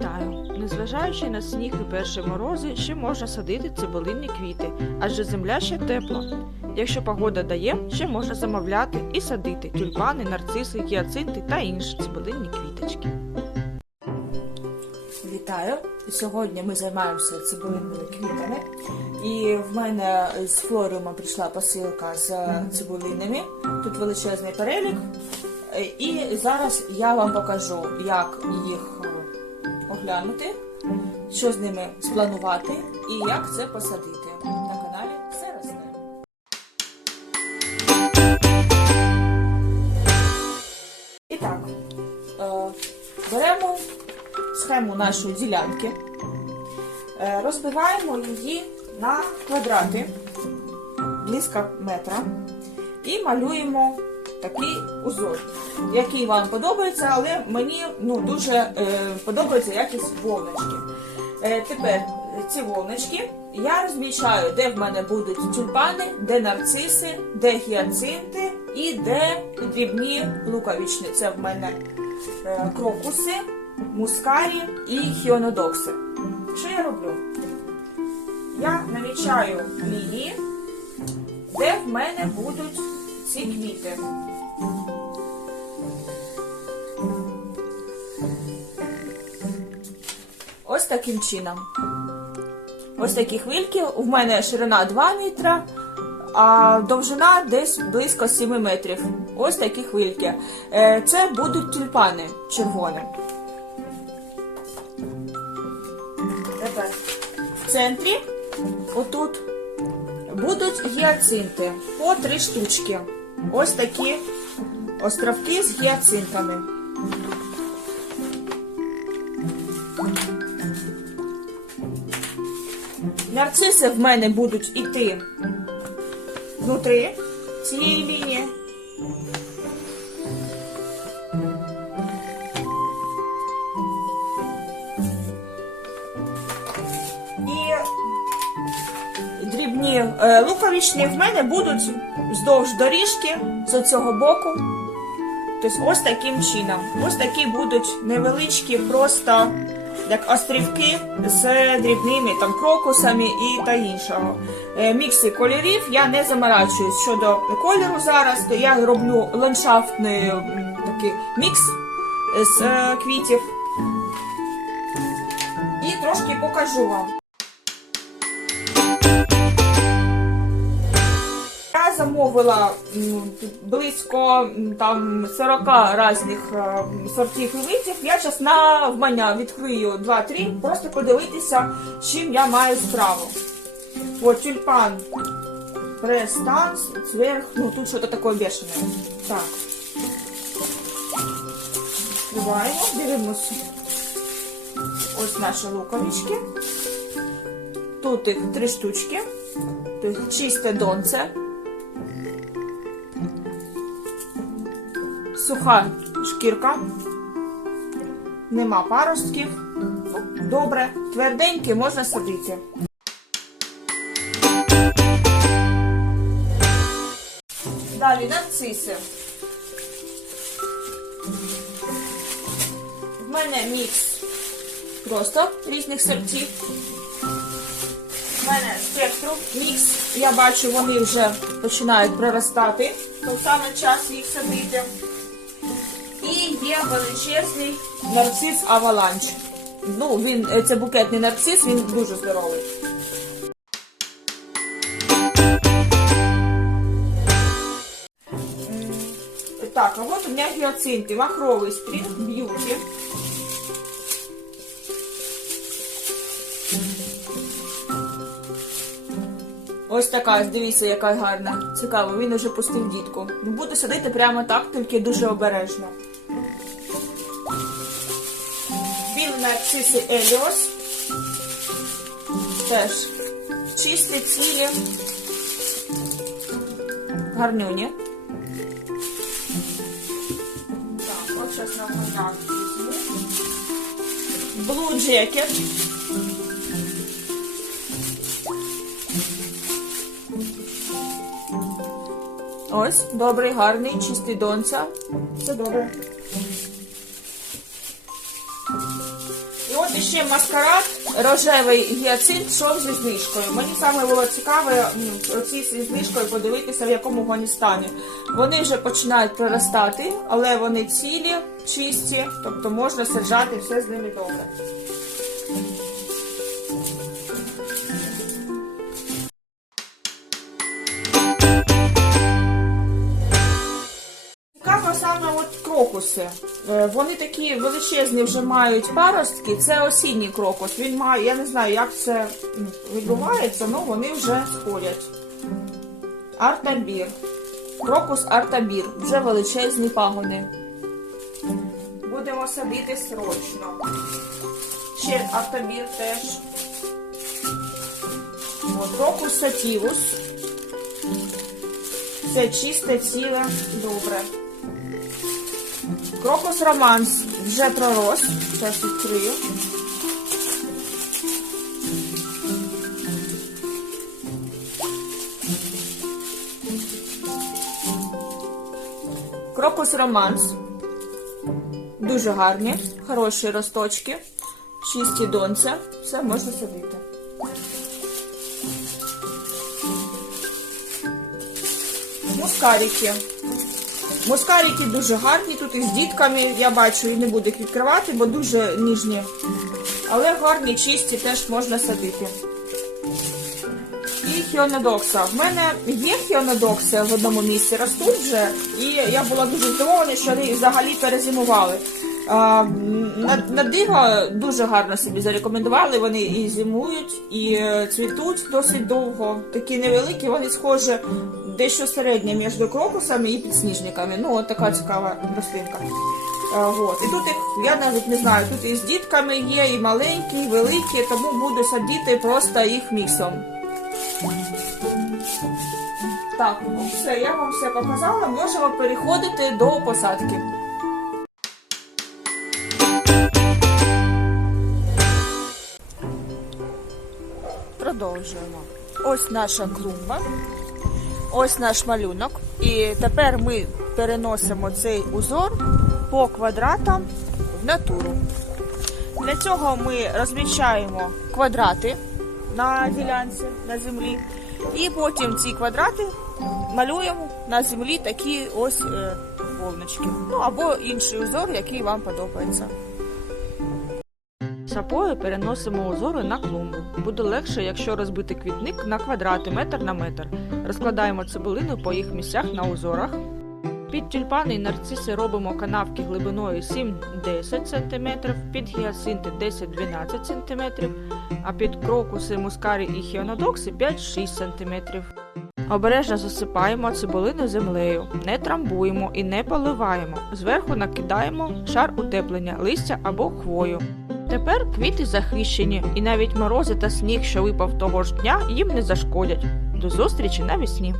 Вітаю! Незважаючи на сніг і перші морози, ще можна садити цибулинні квіти, адже земля ще тепла. Якщо погода дає, ще можна замовляти і садити тюльпани, нарциси, гіацинти та інші цибулинні квіточки. Вітаю! Сьогодні ми займаємося цибулинними квітами. І в мене з флоріума прийшла посилка з цибулинами. Тут величезний перелік. І зараз я вам покажу, як їх оглянути, що з ними спланувати і як це посадити. На каналі все росте. І так, е, беремо схему нашої ділянки, е, розбиваємо її на квадрати близько метра і малюємо такий узор, який вам подобається, але мені ну, дуже е, подобається якість волночки. Е, тепер ці волночки я розміщаю, де в мене будуть тюльпани, де нарциси, де гіацинти і де дрібні луковичні. Це в мене е, крокуси, мускарі і хіонодокси. Що я роблю? Я намічаю лінії, де в мене будуть ці квіти. Ось таким чином. Ось такі хвильки. У мене ширина 2 метра, а довжина десь близько 7 метрів. Ось такі хвильки. Е, Це будуть тюльпани червоні. Тепер в центрі, отут, будуть гіацинти по три штучки. Ось такі островки з гіацинтами. Нарциси в мене будуть іти внутрі цієї лінії. Дрібні е, луковичні в мене будуть вздовж доріжки з цього боку. Тобто ось таким чином. Ось такі будуть невеличкі, просто як острівки з дрібними там крокусами і та іншого. Е, Мікси кольорів я не заморачуюсь щодо кольору зараз, то я роблю ландшафтний такий мікс з е, квітів. І трошки покажу вам. Замовила близько там 40 різних е, сортів і видів. Я зараз навмання відкрию 2-3, просто подивитися, чим я маю справу. От тюльпан престанс, цверх, ну тут щось таке бешене. Так. Відкриваємо, дивимося. Ось наші луковички. Тут їх три штучки. Чисте донце. Суха шкірка. Нема паростків. Добре. Тверденькі можна садити. Далі нарциси. В мене мікс просто різних сортів. У мене спектрум мікс. Я бачу, вони вже починають проростати. То саме час їх садити. Є величезний нарцис аваланч. Ну, він, е, це букетний нарцис, він дуже здоровий. Так, а вот у меня гиацинты, махровый спринг бьюти. Ось така, дивіться, яка гарна. Цікаво, він уже пустив дітку. Буду садити прямо так, тільки дуже обережно. Нарциси Еліос. Теж чисті, цілі. Гарнюні. Так, от зараз на моя візьму. Blue Jacket. Ось, добрий, гарний, чистий донця. Все добре. І ще маскарад, рожевий гіацинт, йшов зі знижкою. Мені саме було цікаво оці зі знижкою подивитися, в якому вони стані. Вони вже починають проростати, але вони цілі, чисті, тобто можна саджати все з ними добре. Крокуси. Е, Вони такі величезні вже мають паростки. Це осінній крокус. Він має, я не знаю, як це відбувається, але вони вже сходять. Артабір. Крокус артабір. Вже величезні пагони. Будемо садити срочно. Ще артабір теж. Крокус сатівус. Це чисте, ціле, добре. Крокус романс вже пророс. Зараз відкрию. Крокус романс. Дуже гарні, хороші росточки, чисті донця. Все можна садити. Мускарики. Мускарики дуже гарні, тут із дітками, я бачу, і не буду їх відкривати, бо дуже ніжні. Але гарні, чисті теж можна садити. І хіонодокса. В мене є хіонодокси в одному місці, ростуть вже, і я була дуже здивована, що вони взагалі перезимували. А, на, на диво дуже гарно собі зарекомендували. Вони і зимують, і е, цвітуть досить довго. Такі невеликі, вони схожі дещо середнє між крокусами і підсніжниками. Ну, от така цікава рослинка. Е, от. І тут їх, я навіть не знаю, тут і з дітками є, і маленькі, і великі, тому буду садити просто їх міксом. Так, ну все, я вам все показала. Можемо переходити до посадки. Продовжуємо. Ось наша клумба, ось наш малюнок. І тепер ми переносимо цей узор по квадратам в натуру. Для цього ми розміщаємо квадрати на ділянці на землі. І потім ці квадрати малюємо на землі такі ось е, волночки. Ну або інший узор, який вам подобається. Сапою переносимо узори на клумбу. Буде легше, якщо розбити квітник на квадрати метр на метр. Розкладаємо цибулину по їх місцях на узорах. Під тюльпани і нарциси робимо канавки глибиною 7-10 см, під гіацинти 10-12 см, а під крокуси, мускарі і хіонодокси 5-6 см. Обережно засипаємо цибулину землею, не трамбуємо і не поливаємо. Зверху накидаємо шар утеплення, листя або хвою. Тепер квіти захищені, і навіть морози та сніг, що випав того ж дня, їм не зашкодять. До зустрічі навесні!